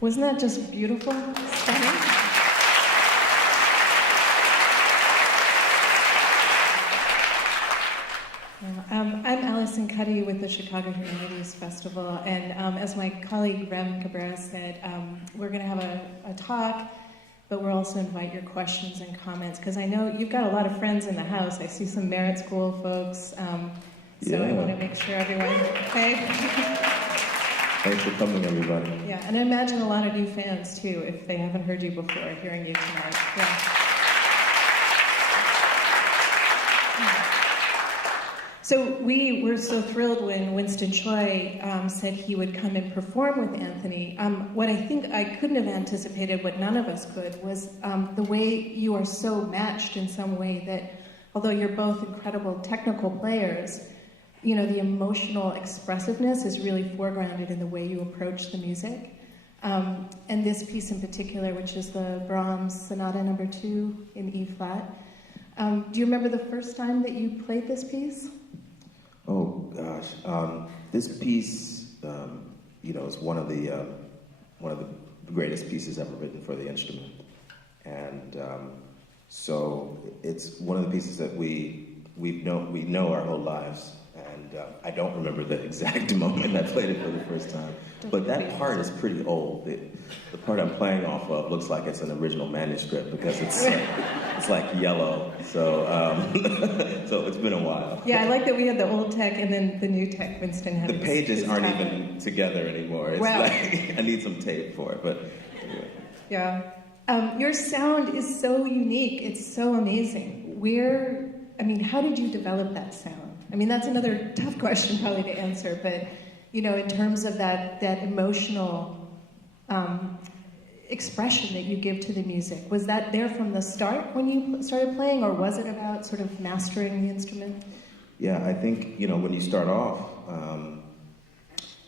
Wasn't that just beautiful? Stunning? I'm Allison Cuddy with the Chicago Humanities Festival, and as my colleague Rem Cabrera said, we're going to have a talk, but we'll also invite your questions and comments, because I know you've got a lot of friends in the house. I see some Merit School folks, so I want to make sure everyone... Okay. Thanks for coming, everybody. Yeah, and I imagine a lot of new fans, too, if they haven't heard you before, hearing you tonight. Yeah. So we were so thrilled when Winston Choi said he would come and perform with Anthony. What I think I couldn't have anticipated, what none of us could, was the way you are so matched in some way that, although you're both incredible technical players, you know, the emotional expressiveness is really foregrounded in the way you approach the music. And this piece in particular, which is the Brahms Sonata No. 2 in E flat. Do you remember the first time that you played this piece? Oh gosh, this piece, you know, is one of the greatest pieces ever written for the instrument, and so it's one of the pieces that we know our whole lives. And I don't remember the exact moment I played it for the first time, but that part is pretty old. The part I'm playing off of looks like it's an original manuscript because it's like yellow. So so it's been a while. Yeah, I like that we had the old tech and then the new tech Winston had. The pages aren't even together anymore. It's wow. Like I need some tape for it, but anyway. Yeah. Your sound is so unique. It's so amazing. How did you develop that sound? I mean, that's another tough question probably to answer, but, you know, in terms of that emotional expression that you give to the music, was that there from the start when you started playing, or was it about sort of mastering the instrument? Yeah, I think, you know, when you start off,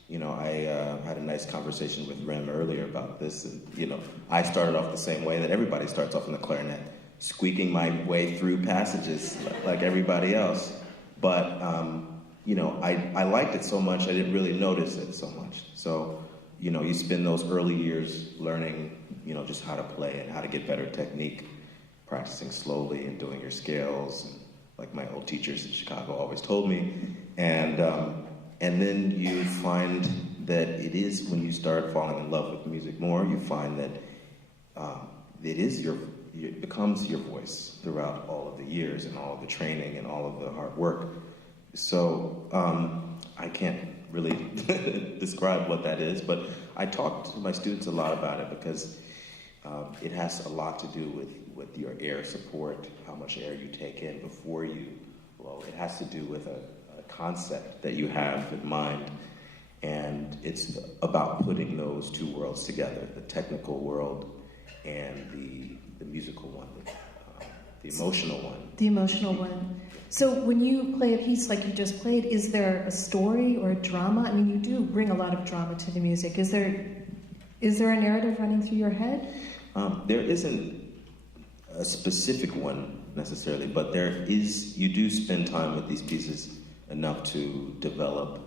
you know, I had a nice conversation with Rem earlier about this, and, you know, I started off the same way that everybody starts off in the clarinet, squeaking my way through passages like everybody else. But, you know, I liked it so much, I didn't really notice it so much. So, you know, you spend those early years learning, you know, just how to play and how to get better technique, practicing slowly and doing your scales, and like my old teachers in Chicago always told me. And then you find that it is, when you start falling in love with music more, you find that it becomes your voice throughout all of the years and all of the training and all of the hard work. So I can't really describe what that is, but I talk to my students a lot about it because it has a lot to do with your air support, how much air you take in before you blow. It has to do with a concept that you have in mind, and it's about putting those two worlds together, the technical world and the musical one, the emotional one. The emotional one. So when you play a piece like you just played, is there a story or a drama? I mean, you do bring a lot of drama to the music. Is there a narrative running through your head? There isn't a specific one necessarily, but you do spend time with these pieces enough to develop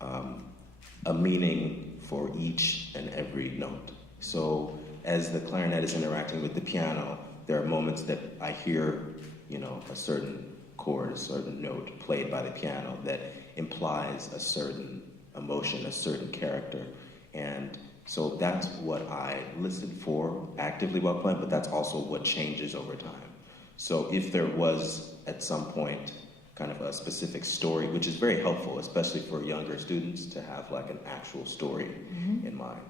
a meaning for each and every note. So as the clarinet is interacting with the piano, there are moments that I hear, you know, a certain chord, a certain note played by the piano that implies a certain emotion, a certain character. And so that's what I listen for actively while playing, but that's also what changes over time. So if there was, at some point, kind of a, story, which is very helpful, especially for younger students, to have like an actual story in mind,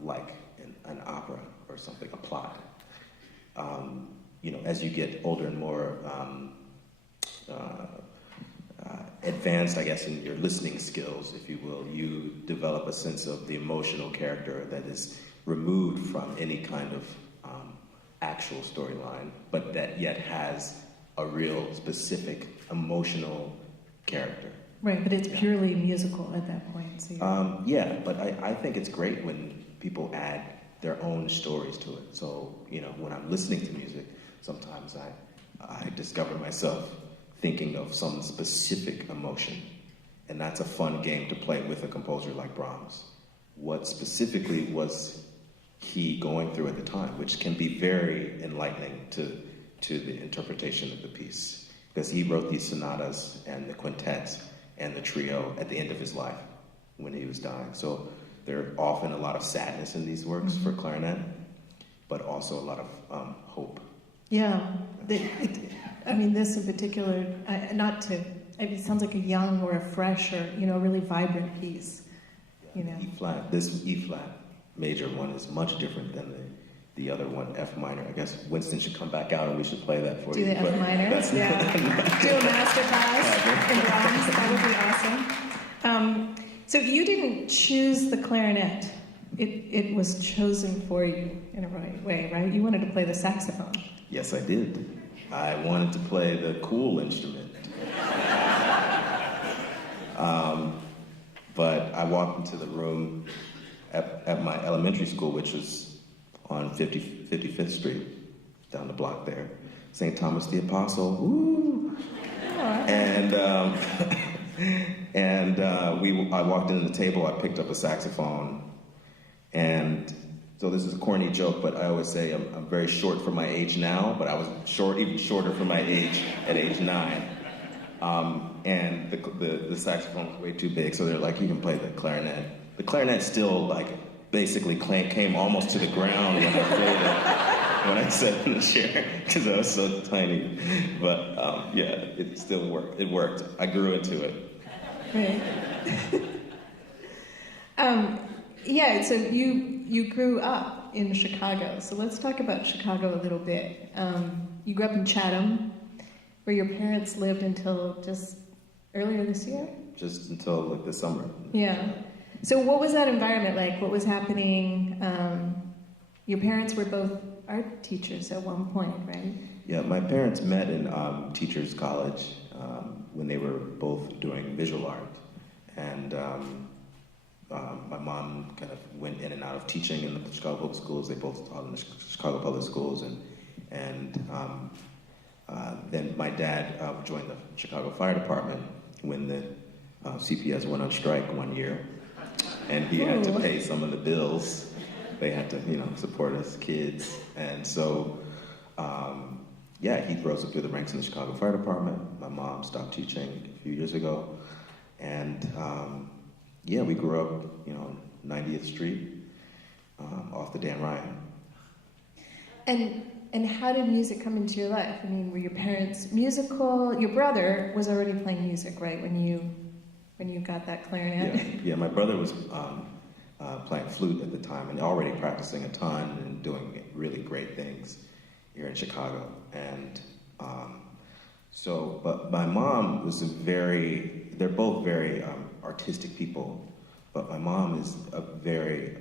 like an opera or something, a plot. You know, as you get older and more advanced, I guess, in your listening skills, if you will, you develop a sense of the emotional character that is removed from any kind of actual storyline, but that yet has a real specific emotional character. Right, but it's purely musical at that point. So yeah, but I think it's great when people add their own stories to it. So, you know, when I'm listening to music, sometimes I discover myself thinking of some specific emotion. And that's a fun game to play with a composer like Brahms. what specifically was he going through at the time, which can be very enlightening to the interpretation of the piece. Because he wrote these sonatas and the quintets and the trio at the end of his life when he was dying. So there are often a lot of sadness in these works for clarinet, but also a lot of hope. Yeah. This in particular, it sounds like a young or a fresh or, really vibrant piece. E-flat, this E-flat major one is much different than the other one, F minor. I guess Winston should come back out and we should play that for you. Do the F minor? Yeah. Do a master class in Brahms. That would be awesome. So you didn't choose the clarinet. It was chosen for you in a right way, right? You wanted to play the saxophone. Yes, I did. I wanted to play the cool instrument. But I walked into the room at my elementary school, which was on 55th Street, down the block there. St. Thomas the Apostle, woo! And I walked into the table, I picked up a saxophone, and so this is a corny joke, but I always say I'm very short for my age now, but I was even shorter for my age at age 9. And the saxophone was way too big, so they're like, you can play the clarinet. The clarinet still, basically came almost to the ground when I played it, when I sat in the chair, because I was so tiny. But, it still worked. It worked. I grew into it. Right. So you grew up in Chicago. So let's talk about Chicago a little bit. You grew up in Chatham, where your parents lived until just earlier this year? Just until the summer. Yeah. So what was that environment like? What was happening? Your parents were both art teachers at one point, right? Yeah, my parents met in Teachers College when they were both doing visual art. And my mom kind of went in and out of teaching in the Chicago Public Schools. They both taught in the Chicago Public Schools. And then my dad joined the Chicago Fire Department when the CPS went on strike one year. And he had to pay some of the bills. They had to, support us kids. And so, he rose up through the ranks in the Chicago Fire Department. My mom stopped teaching a few years ago. And, we grew up, 90th Street, off the Dan Ryan. And how did music come into your life? Were your parents musical? Your brother was already playing music, right, when you got that clarinet? Yeah, my brother was playing flute at the time and already practicing a ton and doing really great things here in Chicago. And but my mom was they're both very artistic people, but my mom is a very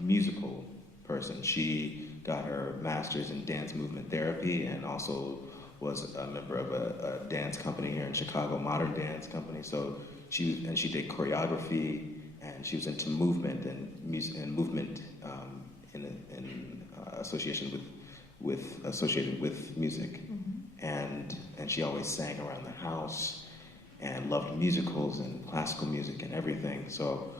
musical person. She got her master's in dance movement therapy and also was a member of a dance company here in Chicago, modern dance company. So she did choreography, and she was into movement and music and movement in association associated with music. And she always sang around the house and loved musicals and classical music and everything. So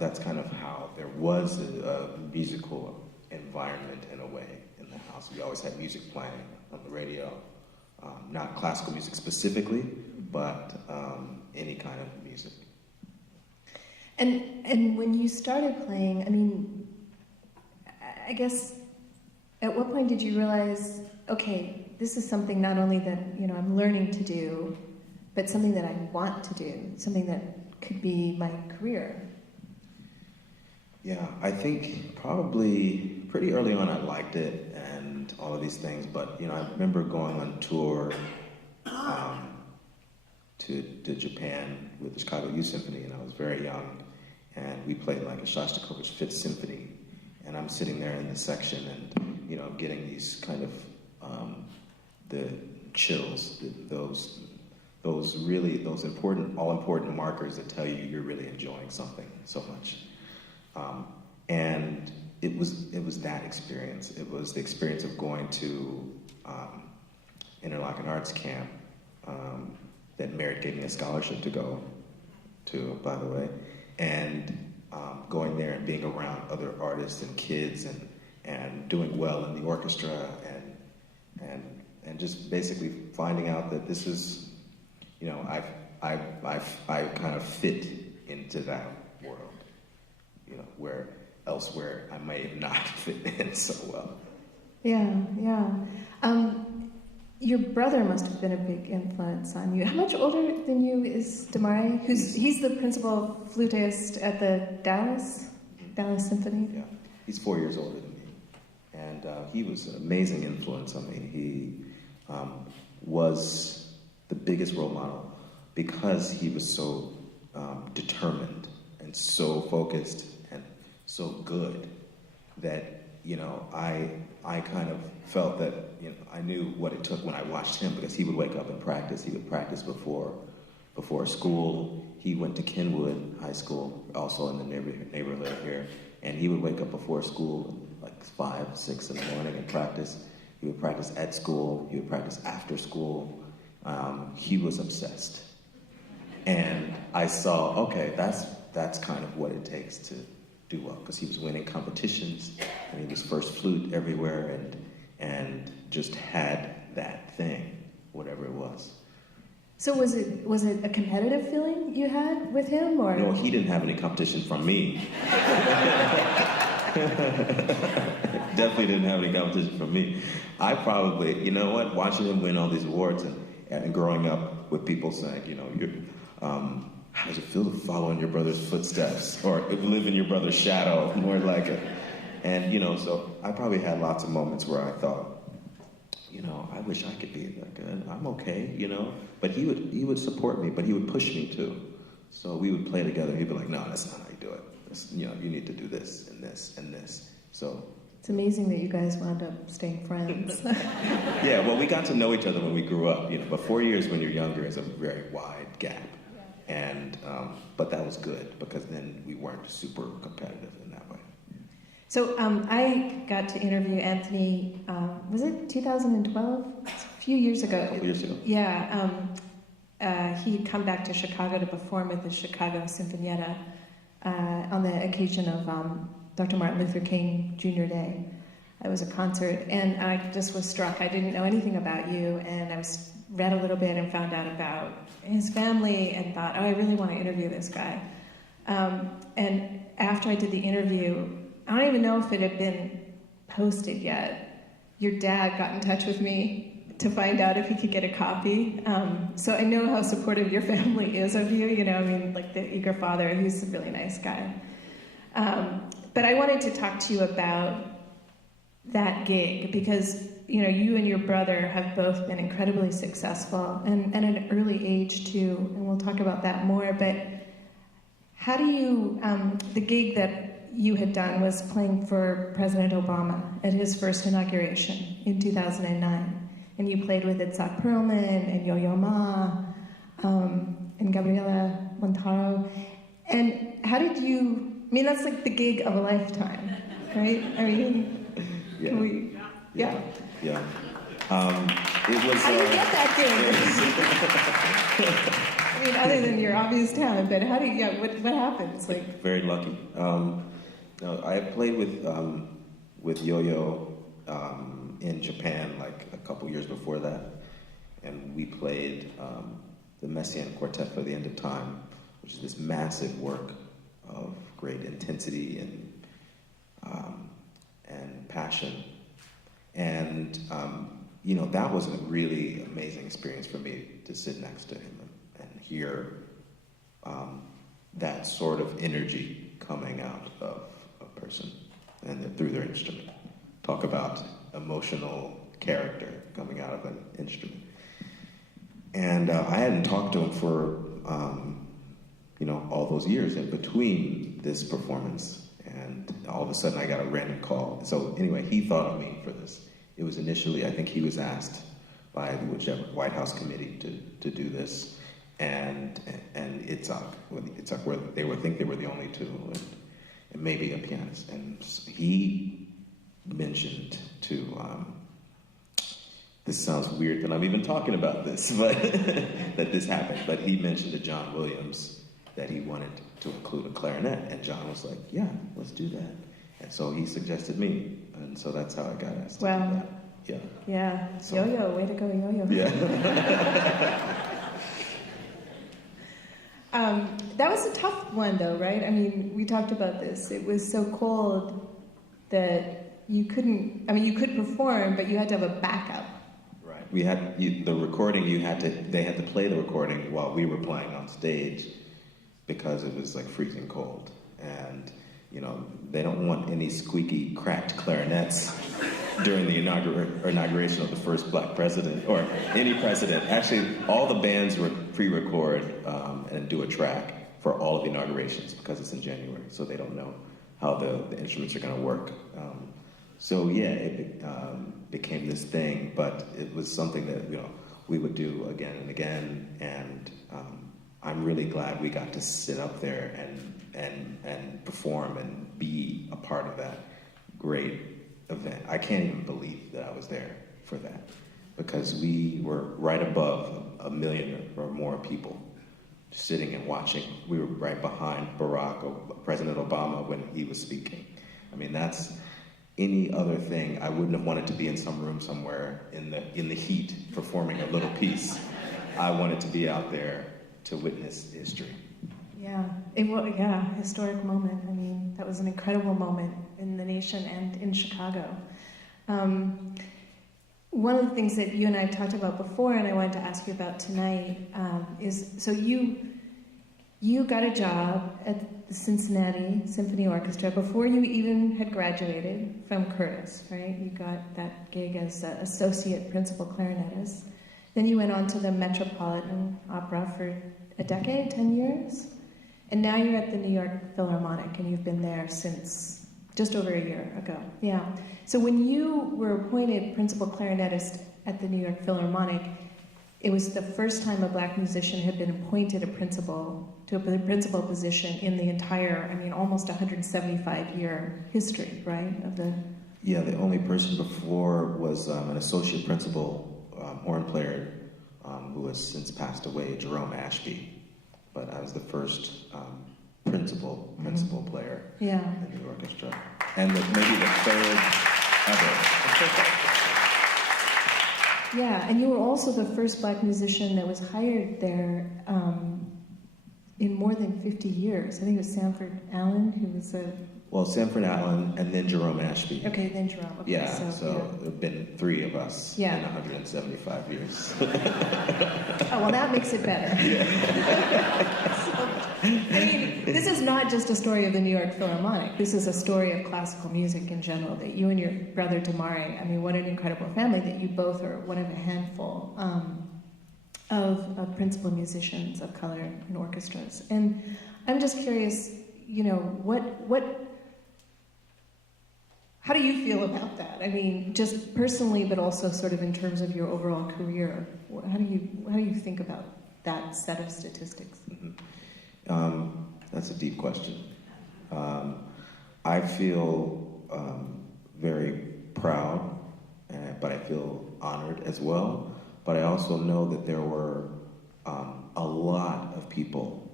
that's kind of how there was a musical environment in a way in the house. We always had music playing on the radio, not classical music specifically, but any kind of music. And when you started playing, I guess, at what point did you realize, okay, this is something not only that I'm learning to do, but something that I want to do, something that could be my career? Yeah, I think probably pretty early on I liked it and all of these things, but I remember going on tour to Japan with the Chicago Youth Symphony, and I was very young, and we played like a Shostakovich Fifth Symphony, and I'm sitting there in the section and getting these kind of the chills, those all important markers that tell you you're really enjoying something so much. And it was that experience. It was the experience of going to Interlochen Arts Camp that Merritt gave me a scholarship to go to, by the way. And going there and being around other artists and kids and doing well in the orchestra and just basically finding out that this is, you know, I kind of fit into that world, you know, where elsewhere I may not fit in so well. Yeah, yeah. Your brother must have been a big influence on you. How much older than you is Damare? He's the principal flutist at the Dallas Symphony? Yeah, he's 4 years older than me. And he was an amazing influence on me. He was the biggest role model because he was so determined and so focused and so good that, you know, I kind of felt that, you know, I knew what it took when I watched him, because he would wake up and practice. He would practice before school. He went to Kenwood High School, also in the neighborhood here, and he would wake up before school like 5, 6 in the morning and practice. He would practice at school. He would practice after school. He was obsessed. And I saw, okay, that's kind of what it takes to do well, because he was winning competitions, and he was first flute everywhere, and just had that thing, whatever it was. So was it a competitive feeling you had with him, or? No, he didn't have any competition from me. Definitely didn't have any competition from me. I probably, you know what, watching him win all these awards and growing up with people saying, you know, how does it feel to follow in your brother's footsteps, or live in your brother's shadow, more like it? And, you know, so I probably had lots of moments where I thought, you know, I wish I could be that good. I'm okay, you know? But he would support me, but he would push me too. So we would play together. He'd be like, no, that's not how you do it. You know, you need to do this and this and this. So it's amazing that you guys wound up staying friends. Yeah, well, we got to know each other when we grew up, you know, but 4 years when you're younger is a very wide gap. And, but that was good, because then we weren't super competitive in that way. So I got to interview Anthony, was it 2012? It's a few years ago. A couple years ago. Yeah. He'd come back to Chicago to perform at the Chicago Sinfonietta on the occasion of Dr. Martin Luther King Jr. Day. It was a concert, and I just was struck. I didn't know anything about you, and I read a little bit and found out about his family and thought, oh, I really want to interview this guy. And after I did the interview, I don't even know if it had been posted yet. Your dad got in touch with me to find out if he could get a copy. So I know how supportive your family is of you, you know, I mean, like the eager father, he's a really nice guy. But I wanted to talk to you about that gig, because, you know, you and your brother have both been incredibly successful, and at an early age too, and we'll talk about that more, but how do you, the gig that you had done was playing for President Obama at his first inauguration in 2009, and you played with Itzhak Perlman and Yo-Yo Ma and Gabriela Montaro, and how did you, I mean, that's like the gig of a lifetime, right? I mean, Yeah. can we, yeah. Yeah. It was. How do you get that gig? I mean, other than your obvious talent, but how do you? Yeah, what happens? Like, Very lucky. No, I played with Yo-Yo in Japan like a couple years before that, and we played the Messiaen Quartet for the End of Time, which is this massive work of great intensity and passion. And, you know, that was a really amazing experience for me to sit next to him and hear that sort of energy coming out of a person and through their instrument. Talk about emotional character coming out of an instrument. And I hadn't talked to him for, you know, all those years in between this performance. And all of a sudden I got a random call. So anyway, he thought of me for this. It was initially, I think he was asked by whichever White House committee to do this. And Itzhak they think they were the only two, and maybe a pianist. And he mentioned to, this sounds weird that I'm even talking about this, but that this happened. But he mentioned to John Williams that he wanted to include a clarinet. And John was like, yeah, let's do that. And so he suggested me. And so that's how I got asked to do that. Yeah. Yeah. So, Yo-yo, way to go, yo-yo. Yeah. That was a tough one, though, right? I mean, we talked about this. It was so cold that you couldn't, I mean, you could perform, but you had to have a backup. Right. We had the recording. They had to play the recording while we were playing on stage because it was like freezing cold, and they don't want any squeaky, cracked clarinets during the inauguration of the first black president or any president. Actually, all the bands pre-record and do a track for all of the inaugurations because it's in January, so they don't know how the instruments are going to work. So yeah, it became this thing, but it was something that we would do again and again, and I'm really glad we got to sit up there and perform and be a part of that great event. I can't even believe that I was there for that, because we were right above 1 million or more people sitting and watching. We were right behind President Obama when he was speaking. I mean, that's any other thing. I wouldn't have wanted to be in some room somewhere in the heat performing a little piece. I wanted to be out there to witness history. Yeah, historic moment. I mean, that was an incredible moment in the nation and in Chicago. One of the things that you and I have talked about before, and I wanted to ask you about tonight, is so you got a job at the Cincinnati Symphony Orchestra before you even had graduated from Curtis, right? You got that gig as associate principal clarinetist. Then you went on to the Metropolitan Opera for a decade, 10 years? And now you're at the New York Philharmonic, and you've been there since just over a year ago. Yeah. So when you were appointed principal clarinetist at the New York Philharmonic, it was the first time a black musician had been appointed to a principal position in the entire, almost 175-year history, right? Yeah, the only person before was an associate principal horn player who has since passed away, Jerome Ashby. But I was the first principal player in the orchestra, and maybe the third ever. Yeah, and you were also the first black musician that was hired there in more than 50 years. I think it was Sanford Allen, who was Sanford Allen, and then Jerome Ashby. Okay, then Jerome. Okay, yeah, so there have been 3 of us in 175 years. Oh, well, that makes it better. This is not just a story of the New York Philharmonic. This is a story of classical music in general, that you and your brother Damari, what an incredible family, that you both are one of a handful of principal musicians of color in orchestras. And I'm just curious, how do you feel about that? Just personally, but also sort of in terms of your overall career. How do you think about that set of statistics? Mm-hmm. That's a deep question. I feel very proud, but I feel honored as well. But I also know that there were a lot of people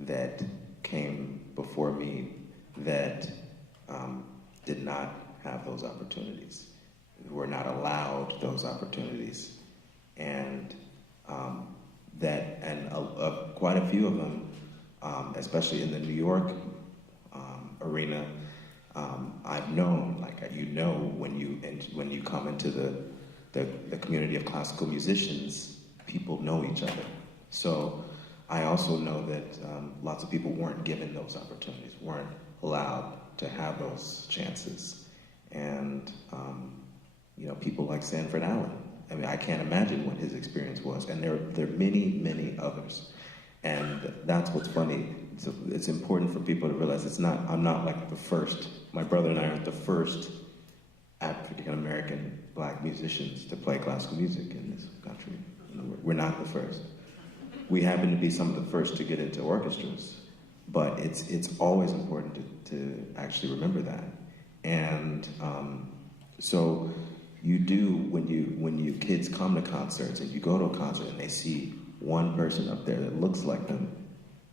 that came before me that did not have those opportunities, were not allowed those opportunities, and quite a few of them, especially in the New York arena, I've known, when you come into the community of classical musicians, people know each other. So I also know that lots of people weren't given those opportunities, weren't allowed to have those chances. And people like Sanford Allen. I can't imagine what his experience was. And there are many, many others. And that's what's funny. So it's important for people to realize I'm not like the first. My brother and I aren't the first African American black musicians to play classical music in this country. We're not the first. We happen to be some of the first to get into orchestras, but it's always important to actually remember that. And so you do, when you kids come to concerts and you go to a concert and they see one person up there that looks like them,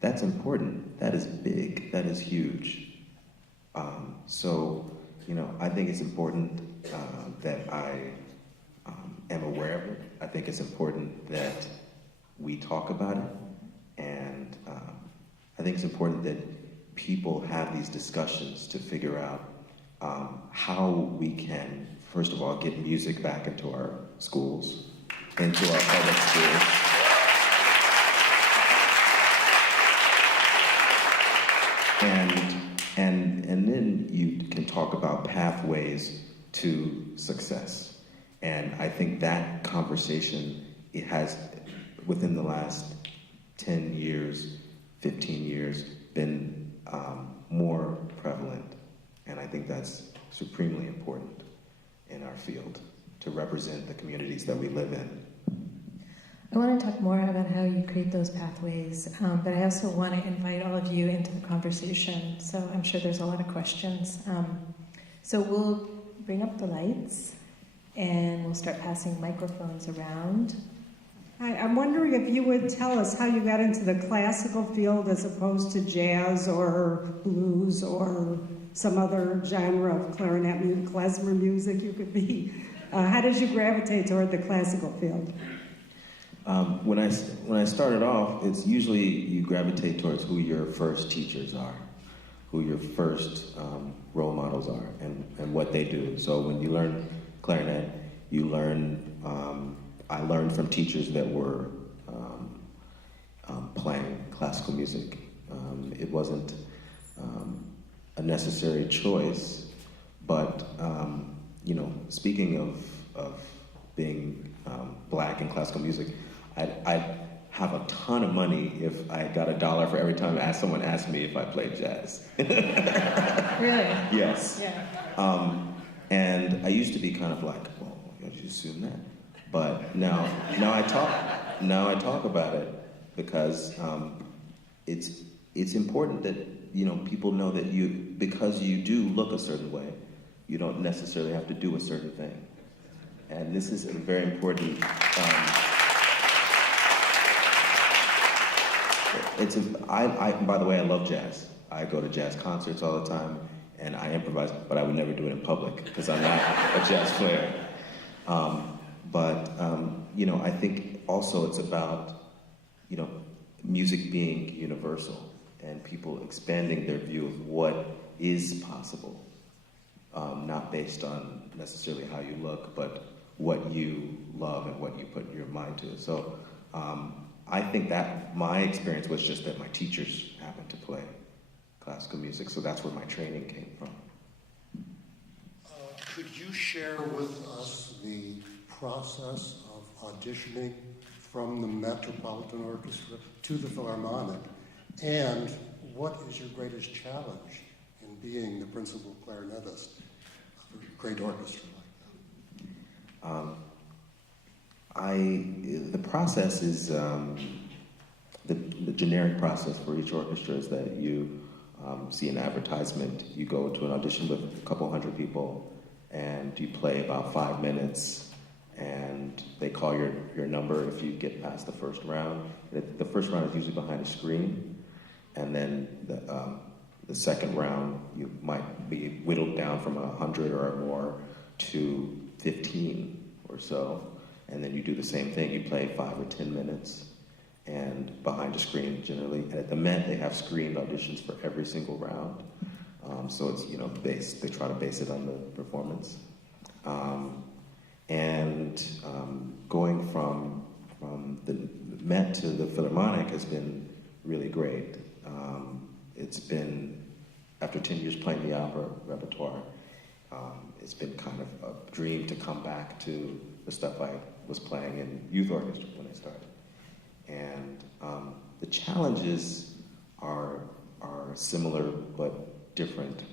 That's important. That is big. That is huge. So, I think it's important that I am aware of it. I think it's important that we talk about it. And I think it's important that people have these discussions to figure out how we can, first of all, get music back into our schools, into our public schools. And then you can talk about pathways to success. And I think that conversation, it has, within the last 10 years, 15 years, been more prevalent. And I think that's supremely important in our field, to represent the communities that we live in. I want to talk more about how you create those pathways, but I also want to invite all of you into the conversation. So I'm sure there's a lot of questions. So we'll bring up the lights, and we'll start passing microphones around. Hi, I'm wondering if you would tell us how you got into the classical field as opposed to jazz or blues or some other genre of clarinet music, klezmer music you could be. How did you gravitate toward the classical field? When I started off, it's usually you gravitate towards who your first teachers are, who your first role models are, and what they do. So when you learn clarinet, you learn. I learned from teachers that were playing classical music. It wasn't a necessary choice, but speaking of being black in classical music, I'd have a ton of money if I got $1 for every time someone asked me if I played jazz. Really? Yes. Yeah. And I used to be kind of like, well, you assume that. But now I talk about it because it's important that people know that because you do look a certain way, you don't necessarily have to do a certain thing. And this is a very important. By the way, I love jazz. I go to jazz concerts all the time, and I improvise, but I would never do it in public because I'm not a jazz player. I think also it's about, music being universal and people expanding their view of what is possible, not based on necessarily how you look, but what you love and what you put your mind to. So I think that my experience was just that my teachers happened to play classical music, so that's where my training came from. Could you share with us the process of auditioning from the Metropolitan Orchestra to the Philharmonic, and what is your greatest challenge in being the principal clarinetist of a great orchestra like that? The process is, the generic process for each orchestra is that you see an advertisement, you go to an audition with a couple hundred people, and you play about 5 minutes, and they call your number if you get past the first round. The first round is usually behind a screen, and then the second round you might be whittled down from 100 or more to 15 or so, and then you do the same thing. You play 5 or 10 minutes, and behind a screen generally. And at the Met, they have screened auditions for every single round. So it's they try to base it on the performance. Going from the Met to the Philharmonic has been really great. It's been, after 10 years playing the opera repertoire, it's been kind of a dream to come back to the stuff I was playing in youth orchestra when I started. And the challenges are similar but different.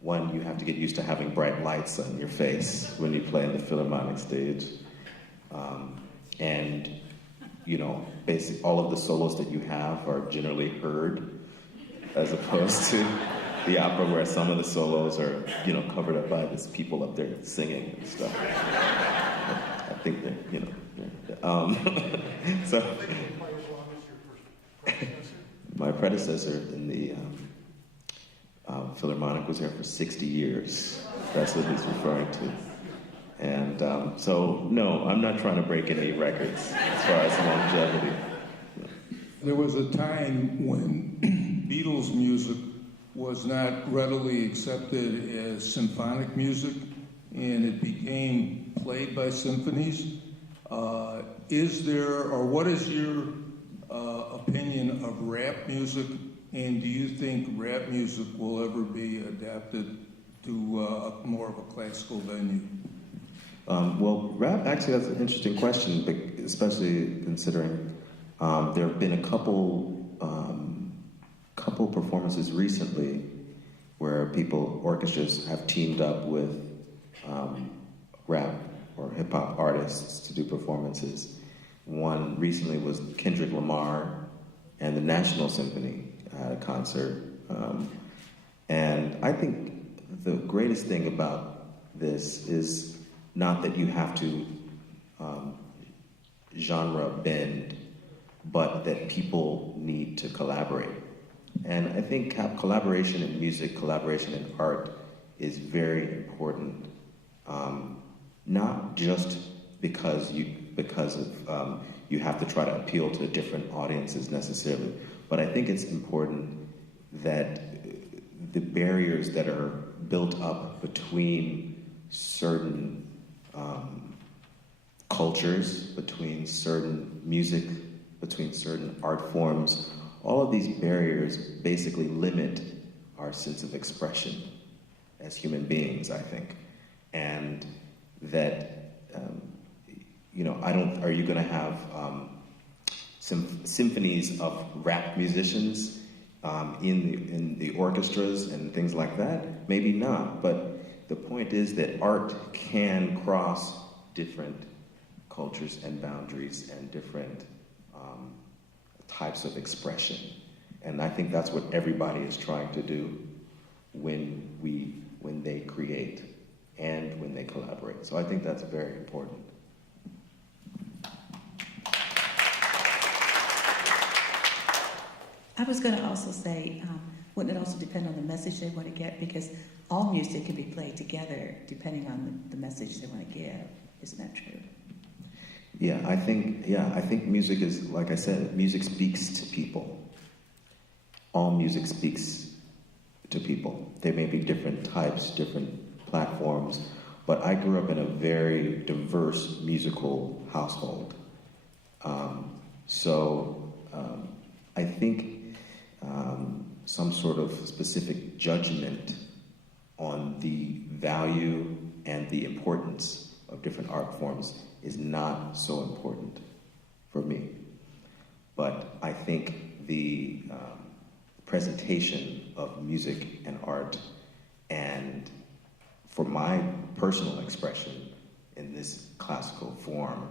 One, you have to get used to having bright lights on your face when you play in the Philharmonic stage. Basically all of the solos that you have are generally heard, as opposed to the opera where some of the solos are, covered up by these people up there singing and stuff. I think that, so. predecessor in the Philharmonic was here for 60 years. That's what he's referring to. And so, no, I'm not trying to break any records as far as longevity. There was a time when Beatles music was not readily accepted as symphonic music, and it became played by symphonies. Is there, or what is your opinion of rap music, and do you think rap music will ever be adapted to more of a classical venue? Well, rap actually, that's an interesting question, especially considering there have been a couple performances recently where orchestras have teamed up with rap or hip hop artists to do performances. One recently was Kendrick Lamar and the National Symphony at a concert. And I think the greatest thing about this is not that you have to genre bend, but that people need to collaborate. And I think collaboration in music, collaboration in art is very important. Not just because you have to try to appeal to different audiences necessarily, but I think it's important that the barriers that are built up between certain cultures, between certain music, between certain art forms, all of these barriers basically limit our sense of expression as human beings, I think. And that, are you gonna have symphonies of rap musicians in the orchestras and things like that? Maybe not, but the point is that art can cross different cultures and boundaries and different types of expression. And I think that's what everybody is trying to do when they create and when they collaborate. So I think that's very important. I was going to also say, wouldn't it also depend on the message they want to get? Because all music can be played together depending on the message they want to give. Isn't that true? Yeah, I think music is, like I said, music speaks to people. All music speaks to people. There may be different types, different platforms, but I grew up in a very diverse musical household. I think some sort of specific judgment on the value and the importance of different art forms is not so important for me. But I think the presentation of music and art, and for my personal expression in this classical form,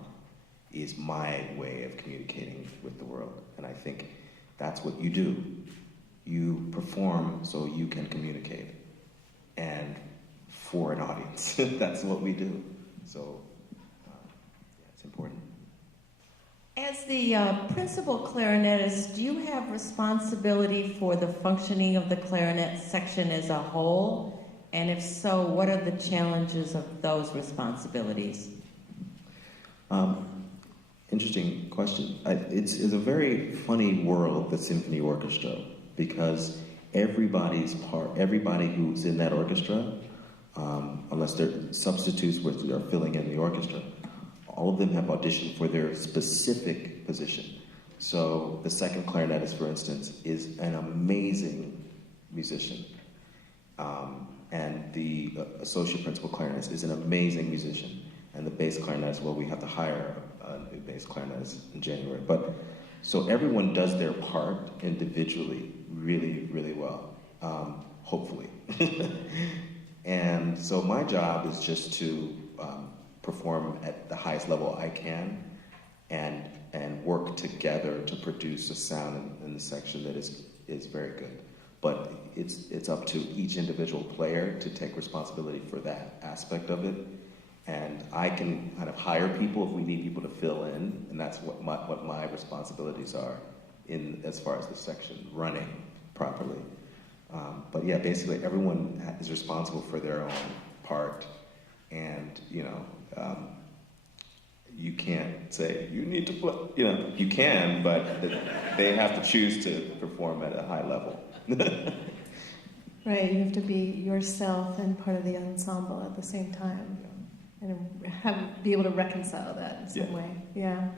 is my way of communicating with the world. And I think that's what you do. You perform so you can communicate. And for an audience, that's what we do. So, it's important. As the principal clarinetist, do you have responsibility for the functioning of the clarinet section as a whole? And if so, what are the challenges of those responsibilities? Interesting question. It's a very funny world, the symphony orchestra, because everybody who's in that orchestra, unless they're substitutes which are filling in the orchestra, all of them have auditioned for their specific position. So the second clarinetist, for instance, is an amazing musician. And the associate principal clarinetist is an amazing musician. And the bass clarinetist, well, we have to hire a new bass clarinetist in January. But so everyone does their part individually really, really well, hopefully. And so my job is just to perform at the highest level I can and work together to produce a sound in the section that is very good. But it's up to each individual player to take responsibility for that aspect of it. And I can kind of hire people if we need people to fill in, and that's what my responsibilities are in as far as the section running properly. But yeah, basically everyone is responsible for their own part, and you can't say you need to play. You can, but they have to choose to perform at a high level. Right, you have to be yourself and part of the ensemble at the same time, and be able to reconcile that in some way. Yeah.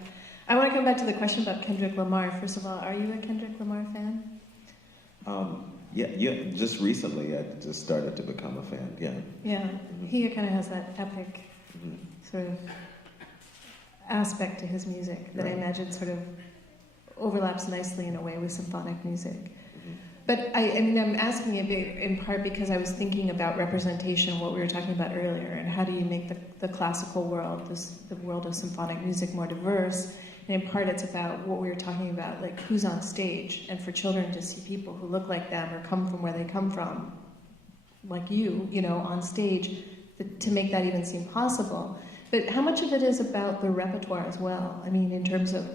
I want to come back to the question about Kendrick Lamar. First of all, are you a Kendrick Lamar fan? Yeah. Just recently, I just started to become a fan. Yeah. Yeah. Mm-hmm. He kind of has that epic sort of aspect to his music that I imagine sort of overlaps nicely in a way with symphonic music. Mm-hmm. But I'm asking it in part because I was thinking about representation, what we were talking about earlier, and how do you make the classical world, the world of symphonic music, more diverse? And in part, it's about what we were talking about, like who's on stage, and for children to see people who look like them or come from where they come from, like you, on stage, to make that even seem possible. But how much of it is about the repertoire as well? I mean, in terms of,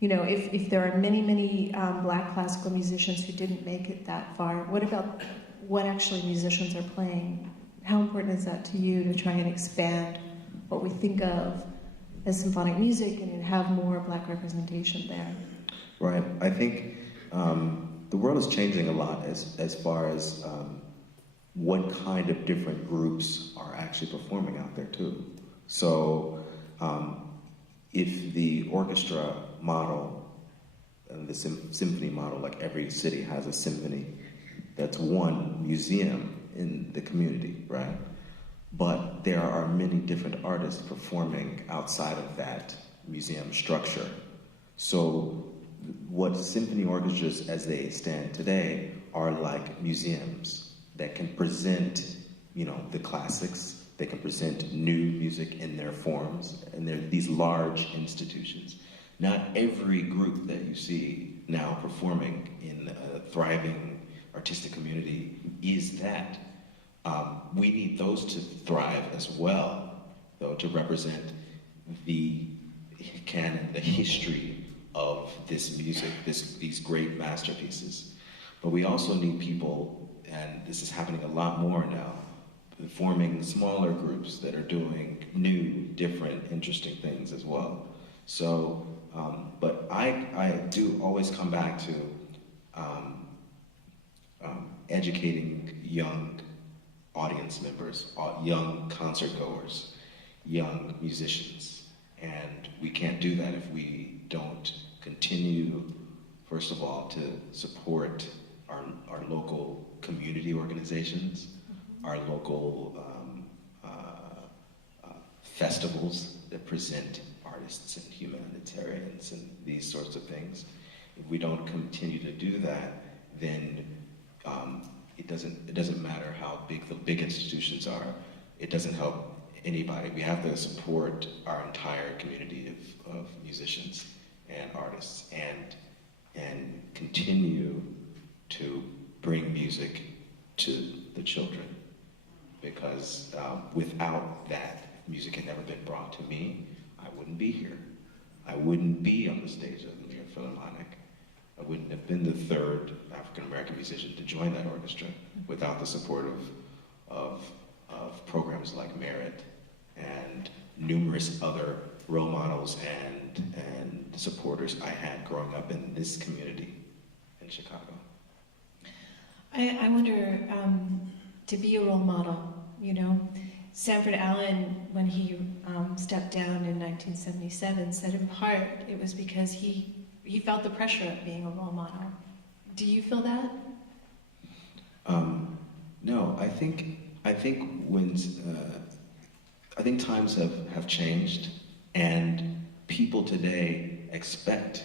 if there are many, many black classical musicians who didn't make it that far, what about what actually musicians are playing? How important is that to you to try and expand what we think of as symphonic music and have more black representation there? Right. I think the world is changing a lot as far as what kind of different groups are actually performing out there too. So if the orchestra model and the symphony model, like every city has a symphony, that's one museum in the community, right? But there are many different artists performing outside of that museum structure. So what symphony orchestras as they stand today are like museums that can present, the classics. They can present new music in their forms, and they're these large institutions. Not every group that you see now performing in a thriving artistic community is that. We need those to thrive as well, though, to represent the canon, the history of this music, these great masterpieces. But we also need people, and this is happening a lot more now, forming smaller groups that are doing new, different, interesting things as well. So, but I do always come back to educating young audience members, young concert goers, young musicians. And we can't do that if we don't continue, first of all, to support our local community organizations, our local festivals that present artists and humanitarians and these sorts of things. If we don't continue to do that, then it doesn't matter how big the big institutions are. It doesn't help anybody. We have to support our entire community of musicians and artists, and continue to bring music to the children. Because without that, if music had never been brought to me, I wouldn't be here. I wouldn't be on the stage of the New York Philharmonic. I wouldn't have been the third African-American musician to join that orchestra without the support of programs like Merit and numerous other role models and supporters I had growing up in this community in Chicago. I wonder, to be a role model, Sanford Allen, when he stepped down in 1977, said in part it was because he felt the pressure of being a role model. Do you feel that? No, I think times have changed, and people today expect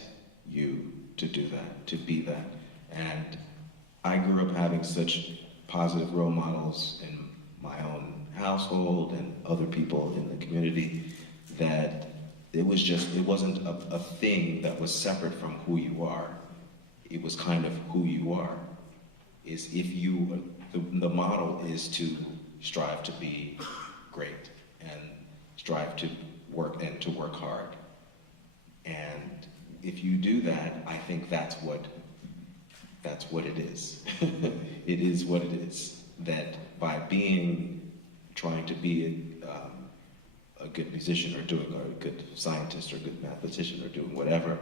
you to do that, to be that. And I grew up having such positive role models in my own household and other people in the community that it wasn't a thing that was separate from who you are. It was kind of who you are. The model is to strive to be great and strive to work hard. And if you do that, I think that's what it is. It is what it is. That by trying to be a good musician or a good scientist or a good mathematician or doing whatever,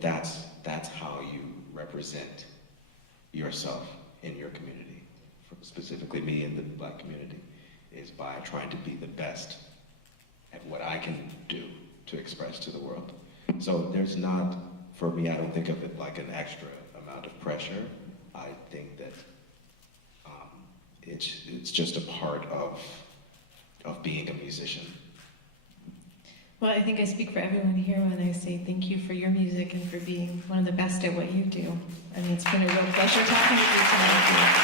that's how you represent yourself in your community. Specifically me in the Black community, is by trying to be the best at what I can do to express to the world. So there's not, for me, I don't think of it like an extra amount of pressure. I think that it's just a part of being a musician. Well, I think I speak for everyone here when I say thank you for your music and for being one of the best at what you do. I mean, it's been a real pleasure talking with you tonight.